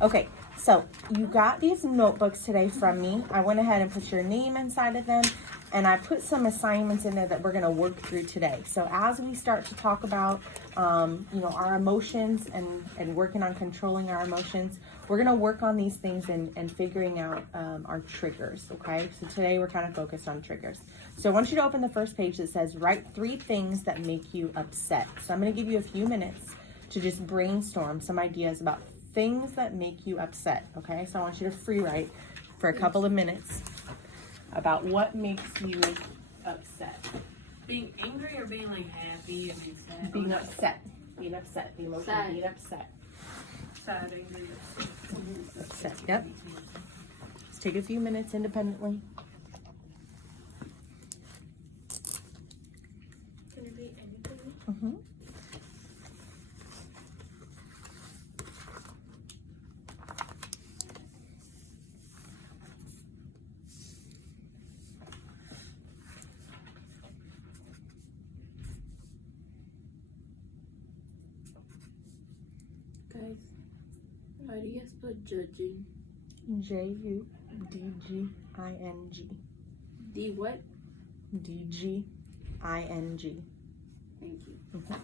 Okay, so you got these notebooks today from me. I went ahead and put your name inside of them, and I put some assignments in there that we're gonna work through today. So as we start to talk about, our emotions and working on controlling our emotions, we're gonna work on these things and figuring out our triggers, okay? So today we're kind of focused on triggers. So I want you to open the first page that says, write 3 things that make you upset. So I'm gonna give you a few minutes to just brainstorm some ideas about things that make you upset, okay? So I want you to free write for a couple of minutes about what makes you upset. Being angry or being like happy and being sad? Being upset. Being upset. The emotion of being upset. Sad, angry, Upset, yep. Just take a few minutes independently. Can it be anything? Mm-hmm. Guys, how do you spell judging? Judging. D what? Dging. Thank you. Mm-hmm.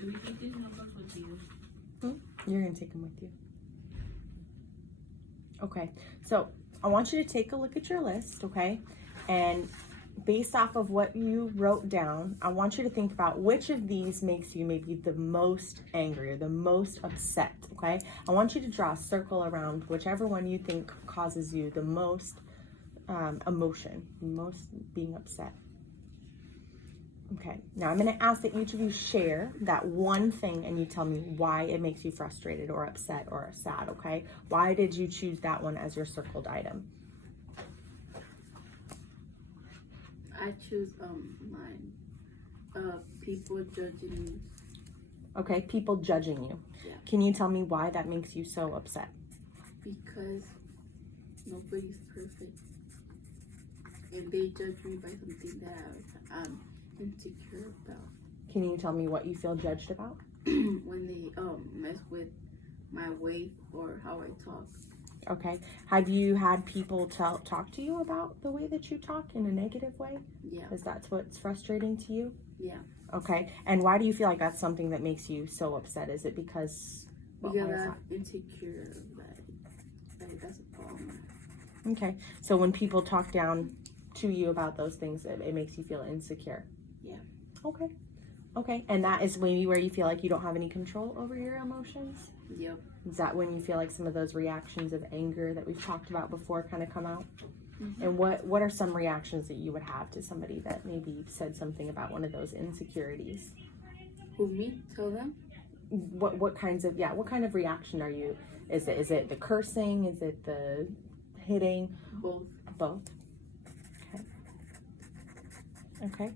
Do we take these notebooks with you? You're gonna take them with you. Okay, so I want you to take a look at your list, okay? And based off of what you wrote down, I want you to think about which of these makes you maybe the most angry or the most upset, okay? I want you to draw a circle around whichever one you think causes you the most emotion, most being upset. Okay, now I'm gonna ask that each of you share that one thing and you tell me why it makes you frustrated or upset or sad, okay? Why did you choose that one as your circled item? I choose mine. People judging me. Okay, people judging you. Yeah. Can you tell me why that makes you so upset? Because nobody's perfect. And they judge me by something that I'm insecure about. Can you tell me what you feel judged about? When they mess with my way or how I talk. Okay, have you had people talk to you about the way that you talk in a negative way? Yeah. Is that what's frustrating to you? Yeah. Okay, and why do you feel like that's something that makes you so upset? Is it because why is I'm that? insecure. Like that's a problem. Okay, so when people talk down to you about those things, it makes you feel insecure. Yeah. Okay, and that is maybe where you feel like you don't have any control over your emotions? Yep. Is that when you feel like some of those reactions of anger that we've talked about before kind of come out? Mm-hmm. And what are some reactions that you would have to somebody that maybe said something about one of those insecurities? Who, me? Tell them? What kind of reaction are you? Is it the cursing? Is it the hitting? Both. Both. Okay.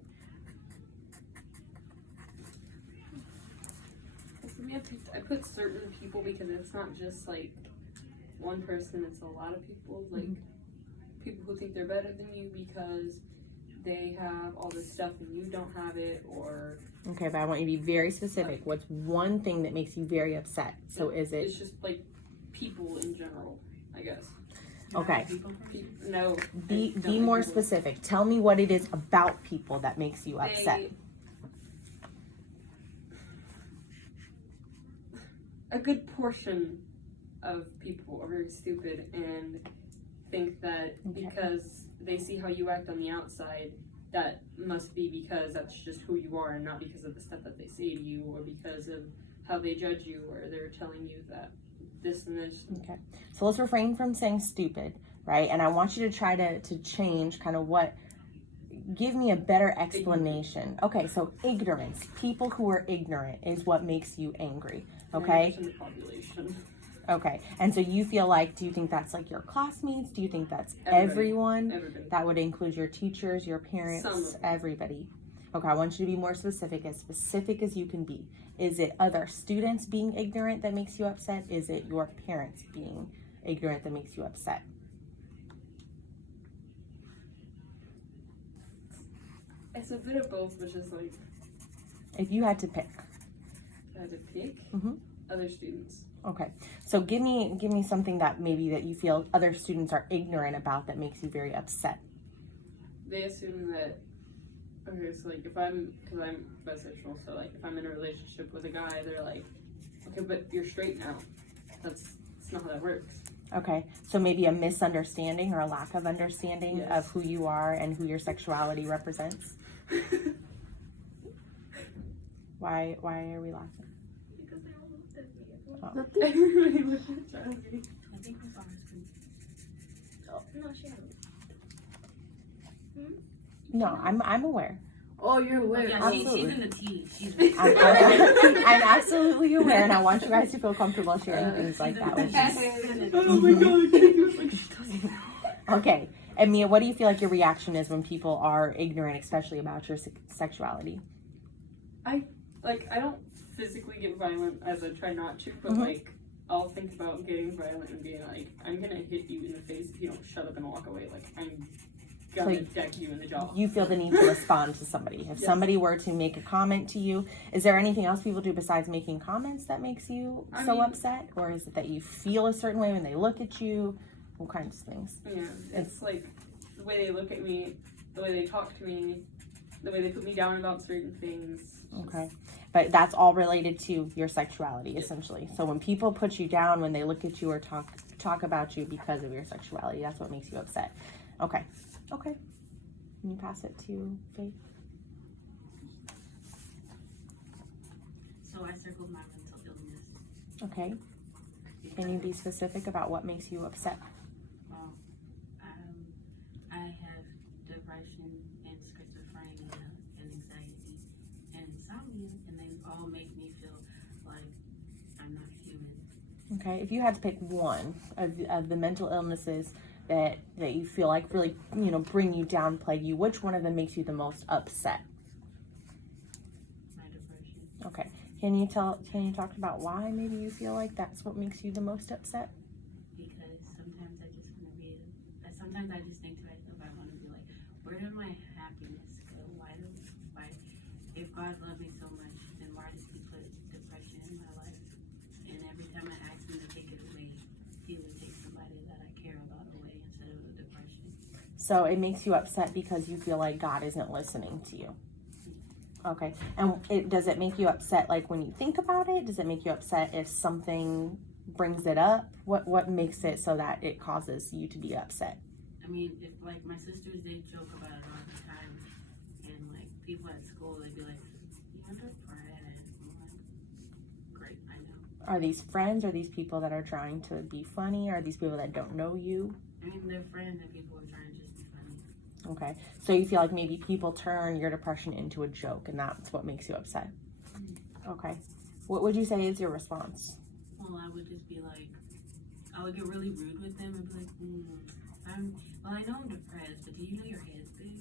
For me, I put certain people because it's not just like one person, it's a lot of people. Like people who think they're better than you because they have all this stuff and you don't have it, or Okay, but I want you to be very specific. What's one thing that makes you very upset? So is it it's just like people in general, I guess. okay? No. Be I don't more like people. specific. Tell me what it is about people that makes you upset. A good portion of people are very stupid and think that Okay. because they see how you act on the outside, that must be because that's just who you are and not because of the stuff that they say to you or because of how they judge you or they're telling you that this and this. Okay, so let's refrain from saying stupid, right? And I want you to try to change kind of what. Give me a better explanation. Okay, so ignorance. People who are ignorant is what makes you angry. Okay. 90% of the population. Okay, and so you feel like, do you think that's like your classmates? Do you think that's Everybody. everyone? Everybody. That would include your teachers, your Some of parents, them. everybody. Okay, I want you to be more specific as you can be. Is it other students being ignorant that makes you upset? Is it your parents being ignorant that makes you upset? It's a bit of both, which is like If you had to pick. I had to pick Mhm. other students. Okay, so give me something that maybe that you feel other students are ignorant about that makes you very upset. They assume that okay, so like if because I'm bisexual, so like if I'm in a relationship with a guy, they're like, okay, but you're straight now. That's not how that works. Okay, so maybe a misunderstanding or a lack of understanding Yes. of who you are and who your sexuality represents. Why are we laughing? Because they all looked at me as well. Oh. Everybody looked at Charlie. I think we saw her too. No, she hasn't. No, I'm aware. Oh, you're aware. Yeah, Absolutely. she's in the tea. She's I'm absolutely aware, and I want you guys to feel comfortable sharing things like that with me. Oh my god, Katie was like, she doesn't know. Okay, and Mia, what do you feel like your reaction is when people are ignorant, especially about your sexuality? I don't physically get violent as I try not to, but Mhm. like I'll think about getting violent and being like, I'm gonna hit you in the face if you don't shut up and walk away. Like I'm gonna deck you in the jaw. You feel the need to respond to somebody. If Yes. somebody were to make a comment to you, is there anything else people do besides making comments that makes you I so mean- upset? Or is it that you feel a certain way when they look at you? What kinds of things? Yeah, it's like the way they look at me, the way they talk to me, the way they put me down about certain things. Okay. But that's all related to your sexuality, essentially. So when people put you down, when they look at you or talk about you because of your sexuality, that's what makes you upset. Okay. Okay. Can you pass it to Faith? So I circled my mental illness. Okay. Can you be specific about what makes you upset? Well, I have depression and schizophrenia and anxiety and insomnia, and they all make me feel like I'm not human. Okay. If you had to pick one of the mental illnesses that you feel like really, bring you down, plague you, which one of them makes you the most upset? My depression. Okay. Can you talk about why maybe you feel like that's what makes you the most upset? Because sometimes I just want to be, sometimes I just think to myself, I want to be like, where did my happiness go? If God loved me so much, then why did he put depression in my life? And every time I ask him to take it away, he would take somebody that I care about away instead of the depression. So it makes you upset because you feel like God isn't listening to you. Okay. And does it make you upset like when you think about it? Does it make you upset if something brings it up? What makes it so that it causes you to be upset? I mean, if like my sisters, they joke about it all the time, and like people at school, they'd be like, "You're depressed." I'm like, great, I know. Are these friends? Are these people that are trying to be funny? Are these people that don't know you? I mean, they're friends and people are trying to just be funny. Okay. So you feel like maybe people turn your depression into a joke and that's what makes you upset. Okay. What would you say is your response? Well, I would just be like, I would get really rude with them and be like, I know I'm depressed, but do you know your head's big?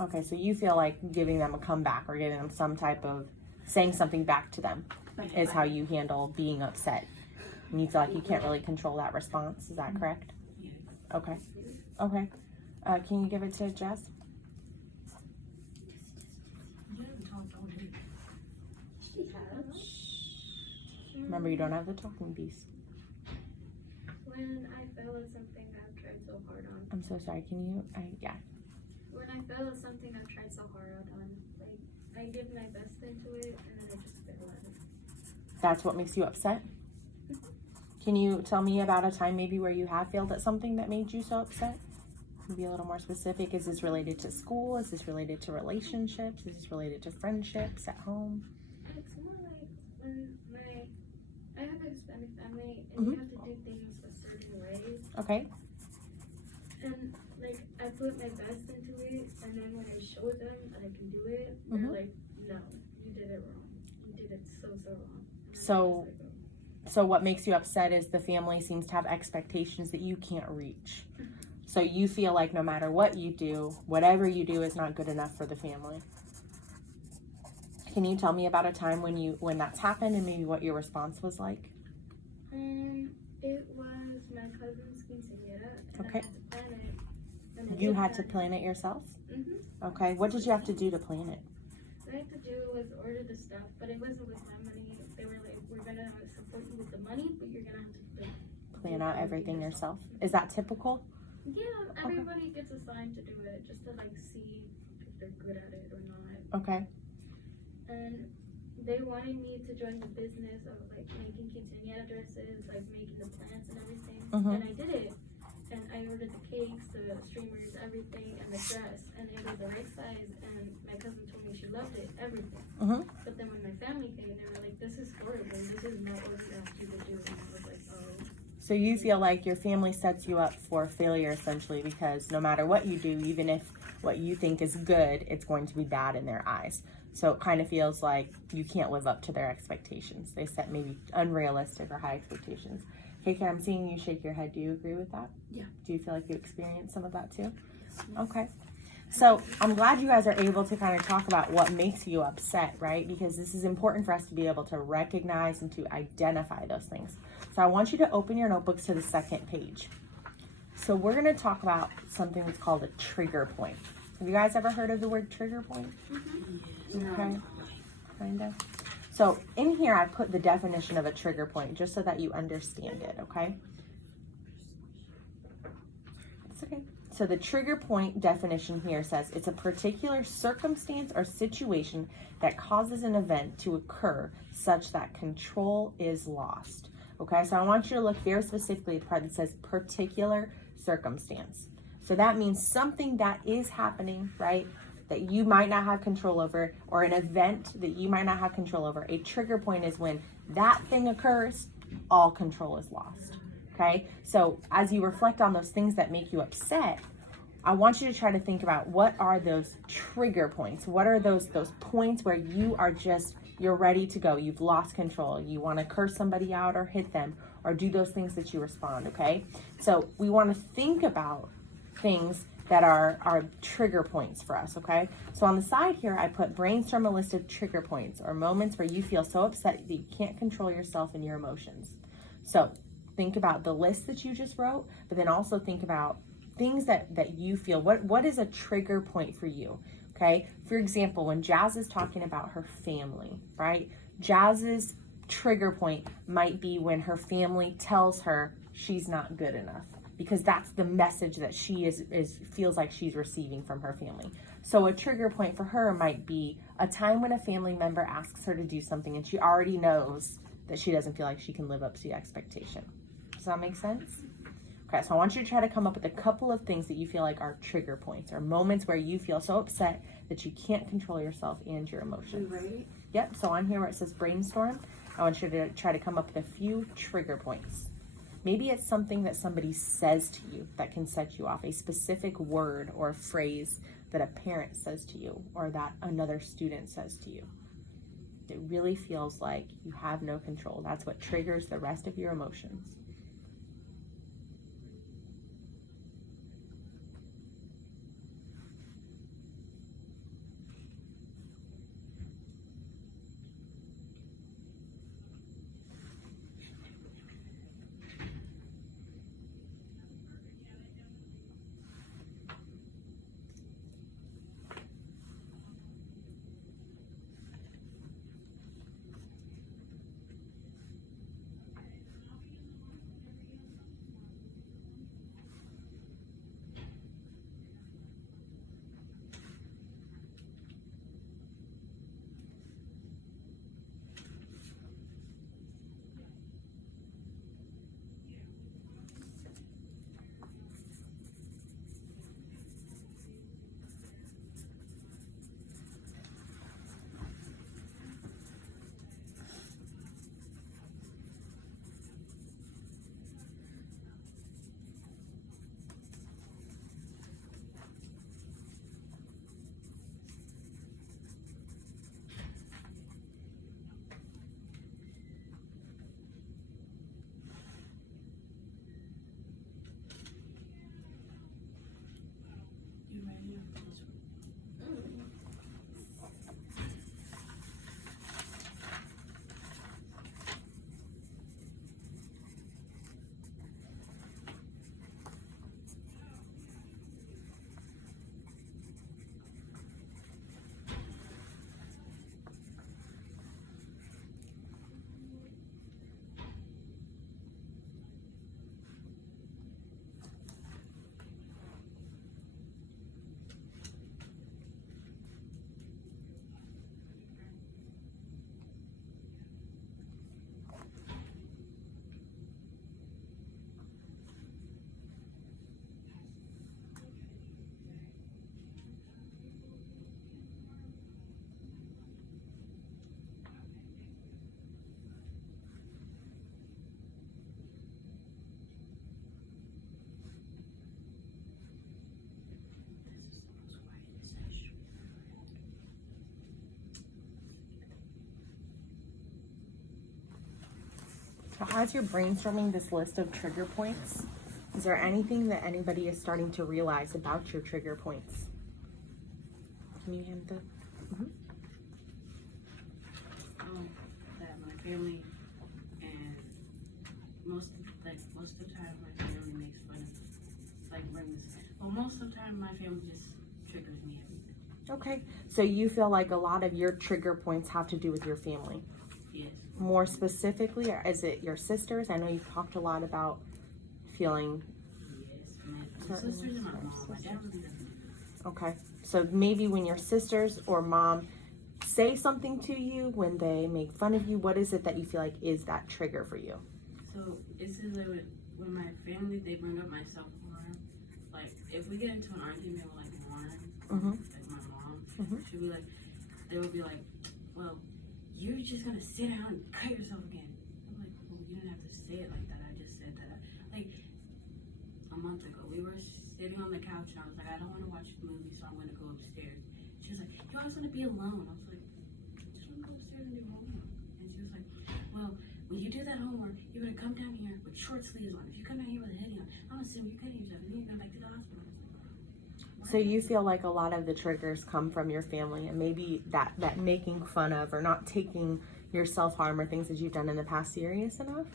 Okay, so you feel like giving them a comeback or giving them some type of saying something back to them is how you handle being upset. And you feel like you can't really control that response. Is that correct? Yeah. Okay. Okay. Can you give it to Jess? Remember, you don't have the talking piece. When I fail at something I've tried so hard on. I'm so sorry. Can you? Yeah. When I fail at something I've tried so hard on, like I give my best into it and then I just fail at it. That's what makes you upset? Can you tell me about a time maybe where you have failed at something that made you so upset? Can you be a little more specific? Is this related to school? Is this related to relationships? Is this related to friendships at home? It's more like when I have an Hispanic family and Mhm. you have to do things a certain way. Okay. And like I put my best into it and then when I show them that I can do it, Mhm. they're like, no, you did it wrong. You did it so wrong. And I'm So- just like, So what makes you upset is the family seems to have expectations that you can't reach. So you feel like no matter what you do, whatever you do is not good enough for the family. Can you tell me about a time when that's happened and maybe what your response was like? It was my cousin's quinceañera and Okay. I had to plan it. And I You did had to plan it yourself? Mm-hmm. Okay. What did you have to do to plan it? What I had to do was order the stuff, but it wasn't with my money. They were like, we're gonna support you with the money, but you're gonna have to Plan out everything yourself. Is that typical? Yeah, everybody gets assigned to do it just to like see if they're good at it or not. Okay. And they wanted me to join the business of like making quinceañera dresses, like making the plants and everything. Mhm. And I did it. And I ordered the cakes, the streamers, everything, and the dress. And it was the right size. And my cousin told me she loved it, everything. Mhm. But then when my family came, they were like, "This is horrible. This is not what we asked you to do." And I was like, "Oh." So you feel like your family sets you up for failure essentially because no matter what you do, even if what you think is good, it's going to be bad in their eyes. So it kind of feels like you can't live up to their expectations. They set maybe unrealistic or high expectations. KK, I'm seeing you shake your head. Do you agree with that? Yeah. Do you feel like you experienced some of that too? Okay. So I'm glad you guys are able to kind of talk about what makes you upset, right? Because this is important for us to be able to recognize and to identify those things. So I want you to open your notebooks to the second page. So we're going to talk about something that's called a trigger point. Have you guys ever heard of the word trigger point? Okay. Kind of. So in here, I put the definition of a trigger point just so that you understand it, okay? It's okay. So the trigger point definition here says it's a particular circumstance or situation that causes an event to occur such that control is lost. Okay, so I want you to look very specifically at the part that says particular circumstance. So that means something that is happening, right, that you might not have control over, or an event that you might not have control over. A trigger point is when that thing occurs, all control is lost. Okay, so as you reflect on those things that make you upset, I want you to try to think about what are those trigger points? What are those points where you are just, you're ready to go. You've lost control. You want to curse somebody out or hit them or do those things that you respond, okay? So we want to think about things that are trigger points for us, okay? So on the side here, I put brainstorm a list of trigger points or moments where you feel so upset that you can't control yourself and your emotions. So think about the list that you just wrote, but then also think about things that you feel, what is a trigger point for you, okay? For example, when Jazz is talking about her family, right? Jazz's trigger point might be when her family tells her she's not good enough, because that's the message that she feels like she's receiving from her family. So a trigger point for her might be a time when a family member asks her to do something and she already knows that she doesn't feel like she can live up to the expectation. Does that make sense? Okay, so I want you to try to come up with a couple of things that you feel like are trigger points or moments where you feel so upset that you can't control yourself and your emotions. Right? Yep, so on here where it says brainstorm, I want you to try to come up with a few trigger points. Maybe it's something that somebody says to you that can set you off, a specific word or phrase that a parent says to you or that another student says to you. It really feels like you have no control. That's what triggers the rest of your emotions. So as you're brainstorming this list of trigger points, is there anything that anybody is starting to realize about your trigger points? Can you hand the? That my family and most of the time my family makes fun of like brings well most of the time my family just triggers me everything. Okay, so you feel like a lot of your trigger points have to do with your family. Yes. More specifically, or is it your sisters? I know you've talked a lot about feeling. Yes. My Certain sisters and my mom. My sisters. dad really doesn't. Okay, so maybe when your sisters or mom say something to you, when they make fun of you, what is it that you feel like is that trigger for you? So it's just like when my family they bring up my self-harm. Like if we get into an argument with like Lauren, like my mom, she'll be like, they will be like, well, you're just gonna sit down and cut yourself again. I'm like, well, you didn't have to say it like that. I just said that. Like a month ago, we were sitting on the couch and I was like, I don't want to watch the movie, so I'm gonna go upstairs. She was like, you always want to be alone. I was like, just want to go upstairs and do homework. And she was like, well, when you do that homework, you're gonna come down here with short sleeves on. If you come down here with a hoodie on, I'm assuming you're cutting yourself and then you're going back to the hospital. So you feel like a lot of the triggers come from your family, and maybe that making fun of or not taking your self-harm or things that you've done in the past serious enough?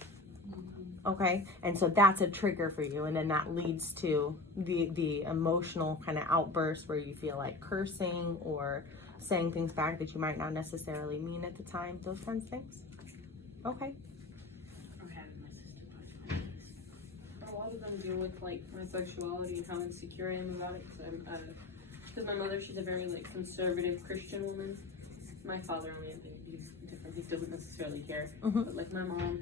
Okay, and so that's a trigger for you, and then that leads to the emotional kind of outburst where you feel like cursing or saying things back that you might not necessarily mean at the time, those kinds of things? Okay. Or having my sister punch my face. A lot of them deal with like my sexuality and how insecure I am about it. Because my mother, she's a very like conservative Christian woman. My father, on the other hand, he's different. He doesn't necessarily care. But like my mom,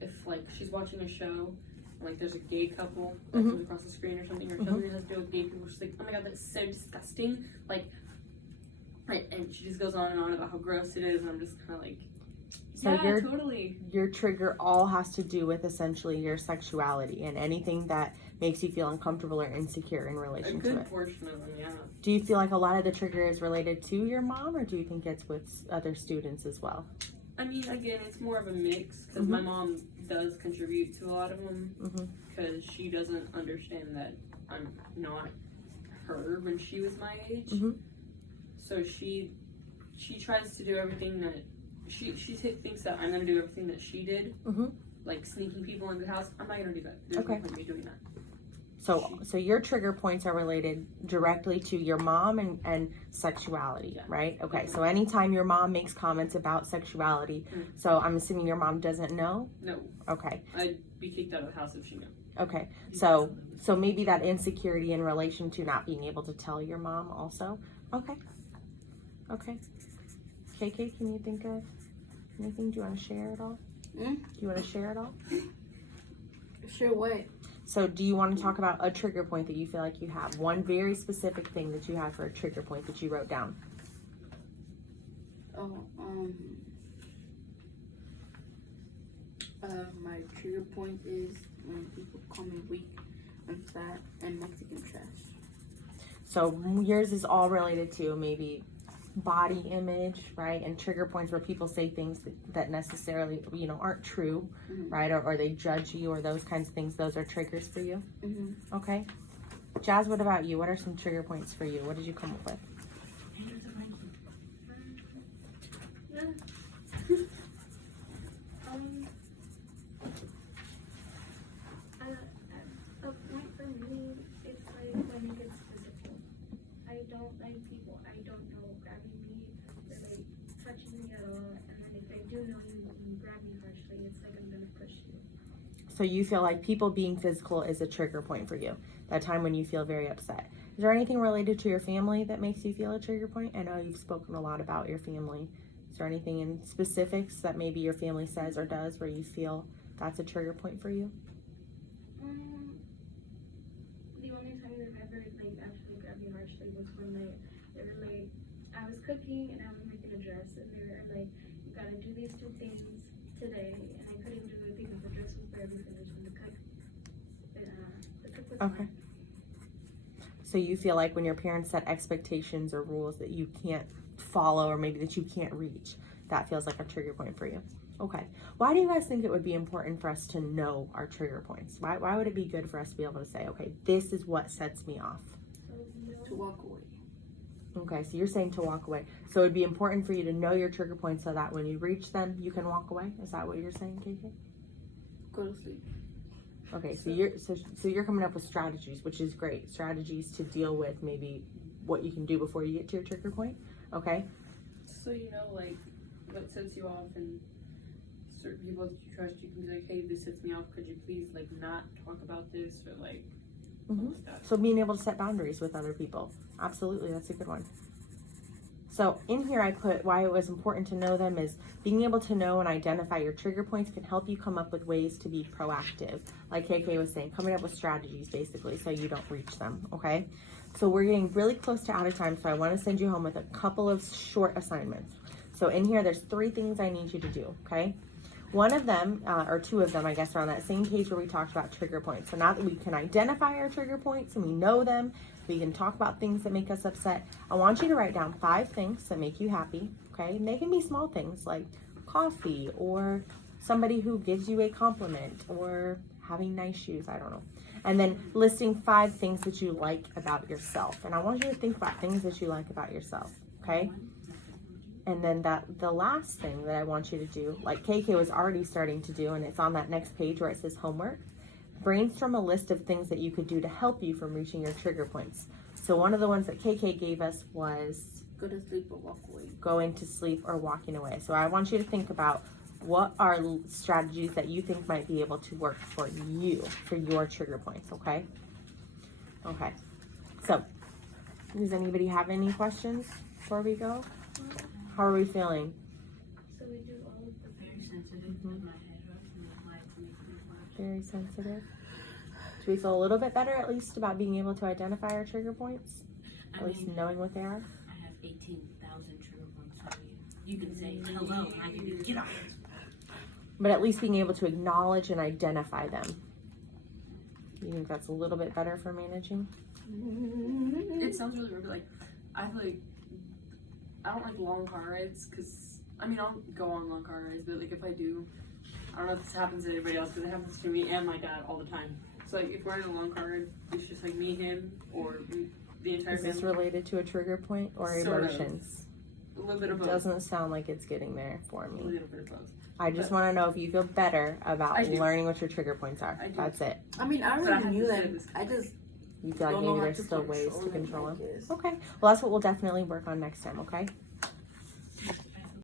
if like she's watching a show, and, like there's a gay couple that comes across the screen or something, or something that has to do with gay people, she's like, oh my god, that's so disgusting. Like, and she just goes on and on about how gross it is, and I'm just kind of like, So yeah, totally. Your trigger all has to do with essentially your sexuality and anything that makes you feel uncomfortable or insecure in A relation to good it. portion of them, yeah. Do you feel like a lot of the trigger is related to your mom, or do you think it's with other students as well? I mean, again, it's more of a mix because my mom does contribute to a lot of them because she doesn't understand that I'm not her when she was my age. So she tries to do everything that she thinks that I'm gonna do everything that she did, like sneaking people into the house. I'm not gonna do that. There's no point in me doing that. So your trigger points are related directly to your mom and sexuality, right? Okay, so anytime your mom makes comments about sexuality, so I'm assuming your mom doesn't know? No, Okay, I'd be kicked out of the house if she knew. okay. So maybe that insecurity in relation to not being able to tell your mom also? Okay. Okay. KK, can you think of anything? Do you want to share at all? Do you want to share at all? Sure, what? So do you want to talk about a trigger point that you feel like you have? One very specific thing that you have for a trigger point that you wrote down. Oh, my trigger point is when people call me weak and fat and Mexican trash. So yours is all related to maybe body image, right? And trigger points where people say things that necessarily, aren't true, right? Or they judge you or those kinds of things. Those are triggers for you. Okay. Jazz, what about you? What are some trigger points for you? What did you come up with? A point for me, it's like when it gets physical. I don't like people I don't know grabbing me or like touching me at all. And then if I do know you and you grab me harshly, it's like I'm gonna push you. So you feel like people being physical is a trigger point for you. That time when you feel very upset. Is there anything related to your family that makes you feel a trigger point? I know you've spoken a lot about your family. Is there anything in specifics that maybe your family says or does where you feel that's a trigger point for you? The only time they've ever like actually grabbed me harshly was when they were like, I was cooking and I was making a dress and they were like, you gotta do these 2 things today, and I couldn't do it because the dress was barely finished and the cook was Okay. So you feel like when your parents set expectations or rules that you can't follow or maybe that you can't reach, that feels like a trigger point for you. Okay. Why do you guys think it would be important for us to know our trigger points? Why would it be good for us to be able to say, okay, this is what sets me off? To walk away. Okay, so you're saying to walk away. So it'd be important for you to know your trigger points so that when you reach them, you can walk away? Is that what you're saying, KK? Go to sleep. Okay, so you're coming up with strategies, which is great. Strategies to deal with maybe what you can do before you get to your trigger point. Okay? So you know, like, what sets you off, and certain people that you trust, you can be like, hey, this sets me off, could you please, like, not talk about this, or, like, Mhm. stuff. So being able to set boundaries with other people. Absolutely, that's a good one. So in here I put why it was important to know them is being able to know and identify your trigger points can help you come up with ways to be proactive. Like KK was saying, coming up with strategies basically so you don't reach them, okay? So we're getting really close to out of time, so I want to send you home with a couple of short assignments. So in here, there's 3 things I need you to do, okay? One of them, or 2 of them, I guess, are on that same page where we talked about trigger points. So now that we can identify our trigger points and we know them, we can talk about things that make us upset. I want you to write down 5 things that make you happy, okay? And they can be small things like coffee or somebody who gives you a compliment or having nice shoes, I don't know. And then listing 5 things that you like about yourself. And I want you to think about things that you like about yourself, okay? And then the last thing that I want you to do, like KK was already starting to do, and it's on that next page where it says homework, brainstorm a list of things that you could do to help you from reaching your trigger points. So one of the ones that KK gave us was Go to sleep or walk away. going to sleep or walking away. So I want you to think about what are strategies that you think might be able to work for you, for your trigger points, okay? Okay. So, does anybody have any questions before we go? How are we feeling? So we do all of the Very sensitive with my head hurts and that's why it's making me laugh. Very sensitive. Do we feel a little bit better at least about being able to identify our trigger points? I At least mean, knowing what they are? I have 18,000 trigger points on you. You can say hello and I can do get off. But at least being able to acknowledge and identify them. You think that's a little bit better for managing? It sounds really weird, but, like, I feel like I don't like long car rides, because, I mean, I'll go on long car rides, but, like, if I do, I don't know if this happens to anybody else, but it happens to me and my dad all the time. So, like, if we're in a long car ride, it's just, like, me, him, or the entire Is this family. related to a trigger point or Sort of. emotions? A little bit of It both. doesn't sound like it's getting there for A me. little bit of both. I just want to know if you feel better about I do. learning what your trigger points are. I do. That's it. I mean, I But I already have knew to that. say this. I just You feel like don't know maybe how there's to still ways to control it, control I them. guess. Okay. Well, that's what we'll definitely work on next time, okay?